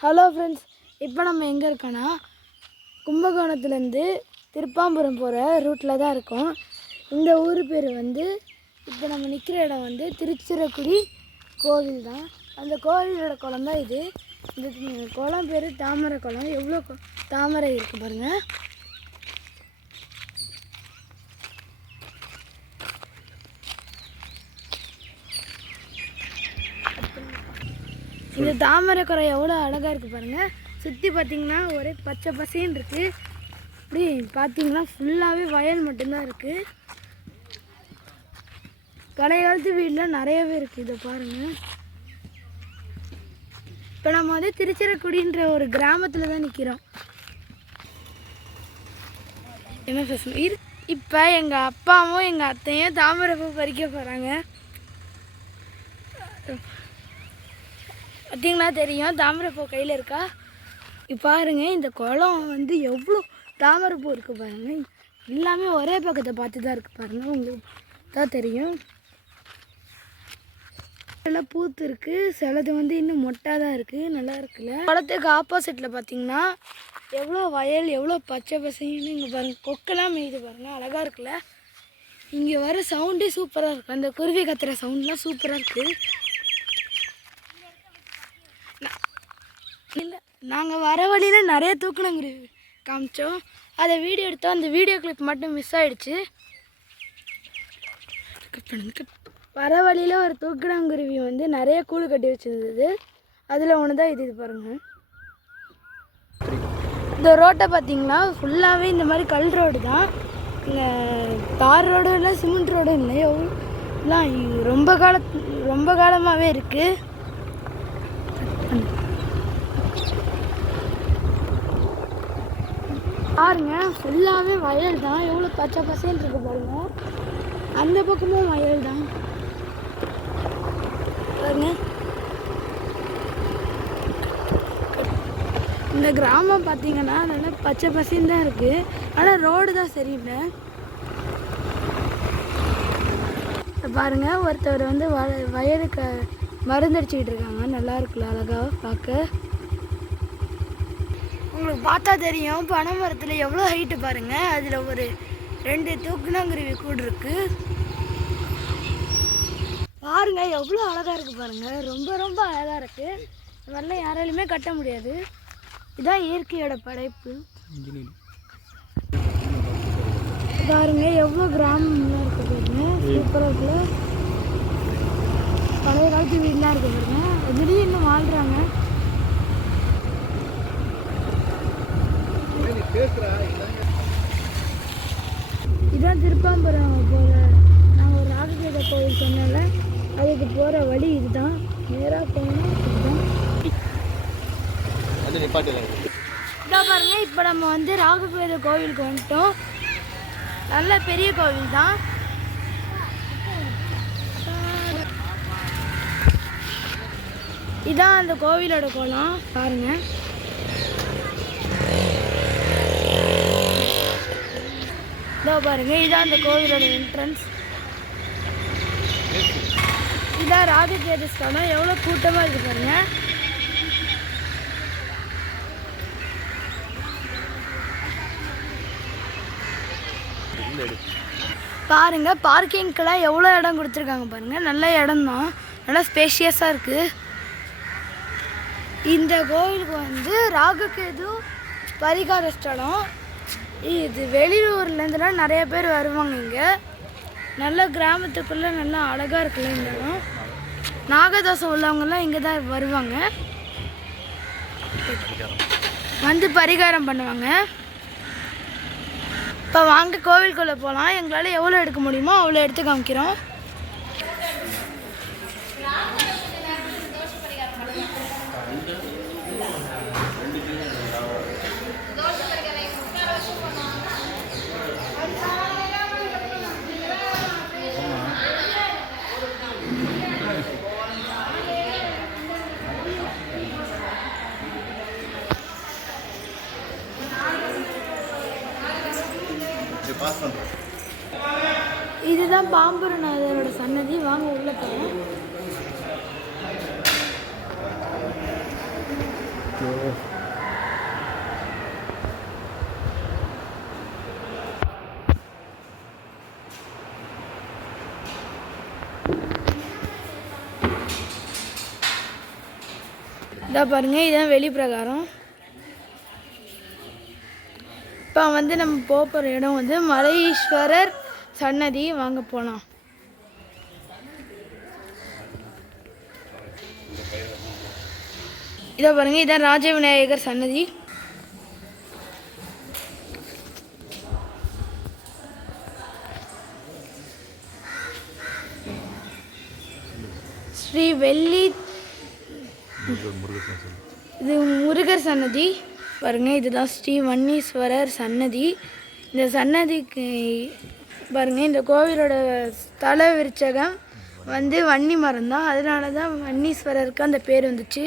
Hello friends, இப்போ நம்ம எங்கே இருக்கோன்னா கும்பகோணத்துலேருந்து திருப்பாம்புரம் போகிற ரூட்டில் தான் இருக்கோம். இந்த ஊர் பேர் இப்போ நம்ம நிற்கிற இடம் திருச்சிராப்பள்ளி கோவில் தான். அந்த கோவிலோட குளம் தான் இது. இந்த குளம் பேர் தாமரை குளம். எவ்வளோ தாமரை இருக்குது பாருங்கள். இந்த தாமரை குறை எவ்வளோ அழகாக இருக்குது பாருங்கள். சுற்றி பார்த்திங்கன்னா ஒரே பச்சை பசேன்னு இருக்குது. இப்படி பார்த்திங்கன்னா ஃபுல்லாகவே வயல் மட்டும்தான் இருக்குது. பழைய காலத்து வீடெலாம் நிறையவே இருக்குது. இதை பாருங்கள். இப்போ நம்ம திருச்சிராப்பள்ளின்ற ஒரு கிராமத்தில் தான் நிற்கிறோம். என்ன பேசணும்? இப்போ எங்கள் அப்பாவும் எங்கள் அத்தையும் தாமரை பூ பறிக்க போகிறாங்க. பார்த்தீங்கன்னா தெரியும், தாமரைப்பூ கையில் இருக்கா. இப்போ பாருங்கள், இந்த குளம் எவ்வளோ தாமரைப்பூ இருக்குது பாருங்கள். எல்லாமே ஒரே பக்கத்தை பார்த்து தான் இருக்குது பாருங்கள். உங்களுக்கு தான் தெரியும். எல்லாம் பூத்து இருக்குது. சிலது இன்னும் மொட்டாக தான் இருக்குது. நல்லா இருக்குல்ல. குளத்துக்கு ஆப்போசிட்டில் பார்த்தீங்கன்னா எவ்வளோ வயல், எவ்வளோ பச்சை பசைன்னு இங்கே பாருங்கள். கொக்கெல்லாம் மேய்து பாருங்கள். அழகாக இருக்குல்ல. இங்கே வர சவுண்டே சூப்பராக இருக்குது. அந்த குருவி கத்துற சவுண்ட்லாம் சூப்பராக இருக்குது. இல்லை, நாங்கள் வர வழியில் நிறைய தூக்கணங்குருவி காமிச்சோம். அதை வீடியோ எடுத்தோம். அந்த வீடியோ கிளிப் மட்டும் மிஸ் ஆகிடுச்சு. வர வழியில் ஒரு தூக்கணங்குருவி நிறைய கூடு கட்டி வச்சுருந்தது. அதில் ஒன்று தான் இது பாருங்கள். இந்த ரோட்டை பார்த்திங்கன்னா ஃபுல்லாகவே இந்த மாதிரி கல் ரோடு தான். இங்கே தார் ரோடும் இல்லை, சிமெண்ட் ரோடும் இல்லை. எல்லாம் ரொம்ப காலமாகவே இருக்குது. பாருங்க, ஃபுல்லாகவே வயல் தான். எவ்வளோ பச்சை பசேன்னு இருக்கு பாருங்க. அந்த பக்கமும் வயல் தான் பாருங்க. இந்த கிராமம் பார்த்தீங்கன்னா நல்லா பச்சை பசேன்னு தான் இருக்குது. ஆனால் ரோடு தான் சரியில்லை. பாருங்க, ஒருத்தவர் வயலுக்கு மருந்தடிச்சுக்கிட்டு இருக்காங்க. நல்லா இருக்குல்ல, அழகாக பார்க்க. உங்களுக்கு பார்த்தா தெரியும், பனை மரத்தில் எவ்வளோ ஹைட்டு பாருங்கள். அதில் ஒரு 2 தூக்கணங்குருவி கூடு இருக்குது பாருங்கள். எவ்வளோ அழகாக இருக்குது பாருங்கள். ரொம்ப அழகாக இருக்குது. இந்த மாதிரிலாம் யாராலுமே கட்ட முடியாது. இதுதான் இயற்கையோட படைப்பு. பாருங்கள், எவ்வளோ கிராமம்லாம் இருக்குது பாருங்கள். சூப்பராக இருக்குது. பழைய காலத்து வீடெலாம் இருக்குது பாருங்கள். அதுலேயும் இன்னும் வாழ்கிறாங்க. இதான் திருப்பாம்புரம் போகிற, நாங்கள் ஒரு ராகவேத கோயில் சொன்னால அதுக்கு போகிற வழி இதுதான். நேராக போகணும். இதான் பாருங்க, இப்போ நம்ம ராகவேத கோவிலுக்கு வந்துட்டோம். நல்ல பெரிய கோவில் தான். இதான் அந்த கோவிலோட கோலம் பாருங்க. பாருங்க, இதான் அந்த கோவிலோட என்ட்ரன்ஸ். இதான் ராகவேத ஸ்தலம். எவ்வளோ கூட்டமாக இருக்குது பாருங்க. பாருங்க, பார்க்கிங்க்கெல்லாம் எவ்வளோ இடம் கொடுத்துருக்காங்க பாருங்க. நல்ல இடம் தான். நல்லா ஸ்பேஷியஸாக இருக்குது. இந்த கோவிலுக்கு ராககேது பரிகார ஸ்தலம். இது வெளியூர்லேருந்துலாம் நிறைய பேர் வருவாங்க. இங்கே நல்ல கிராமத்துக்குள்ளே நல்லா அழகாக இருக்குல்ல இந்த இடம். நாகதோஷம் உள்ளவங்கெல்லாம் இங்கே தான் வருவாங்க, பரிகாரம் பண்ணுவாங்க. இப்போ வாங்க கோவிலுக்குள்ளே போகலாம். எங்களால் எவ்வளோ எடுக்க முடியுமோ அவ்வளோ எடுத்து காமிக்கிறோம். இதுதான் பாம்புரநாதரோட சன்னதி. வாங்க உள்ள போகிறேன். இதா பாருங்கள், இதுதான் வெளி பிரகாரம். இப்போ வந்து நம்ம போகிற இடம் வந்து மலையீஸ்வரர் சன்னதி. வாங்க போகலாம். இதை பாருங்கள், இதான் ராஜ விநாயகர் சன்னதி. ஸ்ரீ வெள்ளி இது முருகர் சன்னதி பாருங்கள். இதுதான் ஸ்ரீ வன்னீஸ்வரர் சன்னதி. இந்த சன்னதிக்கு பாருங்கள், இந்த கோவிலோட ஸ்தல விருட்சகம் வந்து வன்னி மரம் தான். அதனால தான் வன்னீஸ்வரருக்கு அந்த பேர் வந்துச்சு.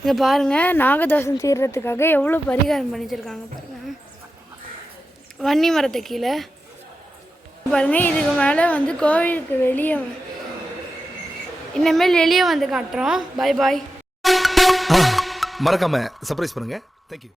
இங்கே பாருங்கள், நாகதோஷம் தீர்றதுக்காக எவ்வளோ பரிகாரம் பண்ணிச்சிருக்காங்க பாருங்கள். வன்னி மரத்தை கீழே பாருங்கள். இதுக்கு மேலே வந்து கோவிலுக்கு வெளியே இனிமேல் வெளியே வந்து காட்டுறோம். பாய் பாய். மறக்காம சர்ப்ரைஸ் பண்ணுங்க. தேங்க்யூ.